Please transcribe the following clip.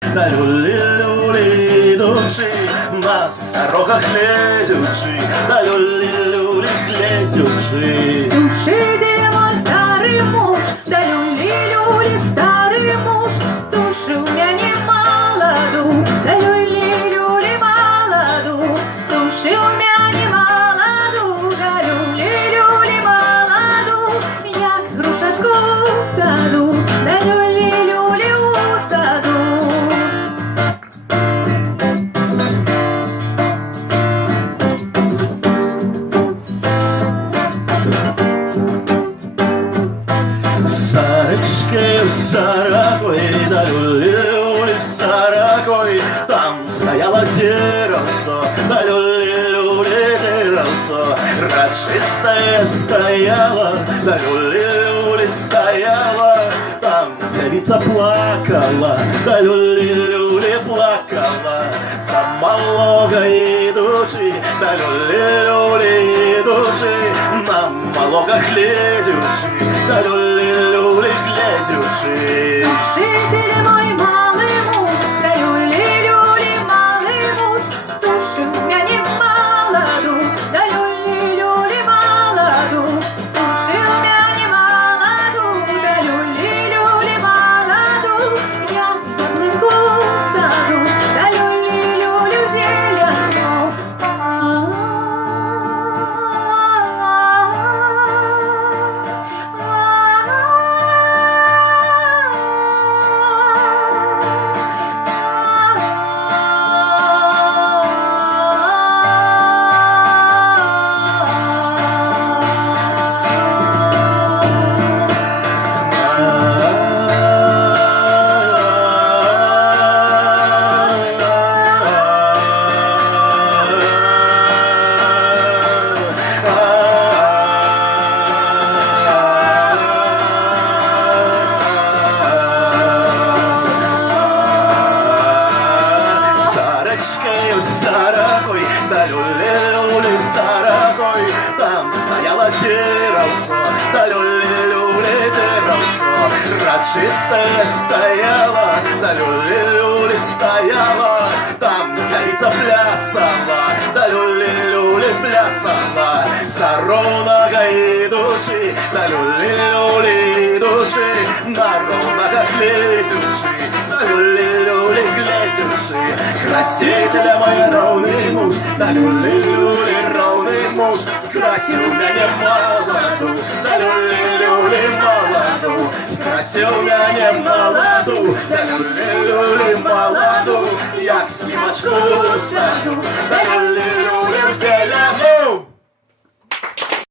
Та люлі-люлі йдучи, на старогах глядючи, та люлі-люлі глядючи. Сушитель мой старый муж, да люли-люли старый муж, сушил меня молоду, да люли-люли молоду, сушил меня молоду, да люли-люли молоду, як грушашку в саду, да люли-люли у саду. Сарочкою, сорокой, да люли-люли сорокой, там стояло деревцо, да люли-люли деревцо, рачистая стояла, да люли-люли стояла, там девица плакала, да люли-люли плакала, самолога идучи, да люли-люли идучи, на малогах глядючи, да люли-люли глядючи. Сушитель мой малый муж, да люли-люли малый муж, сушил меня молоду, да люли-люли молоду, сушил меня молоду, да люли-люли молоду, я яблоньку в саду, да люли-люли зелену. Сарочкою, сорокой, да люли-люли сорокой, там стояло деревцо, да люли-люли деревцо, рачистая стояла, да люли-люли стояла, там девица плясала, да люли-люли плясала, заронага идучи, да люли-люли идучи, на ронагах глядючи, да люли-люли глядючи. Красителя мой ровный муж, да люли-люли ровный муж, скрасил меня молоду, да люли-люли молоду, скрасил меня молоду, да люли-люли молоду, як снімачку в саду,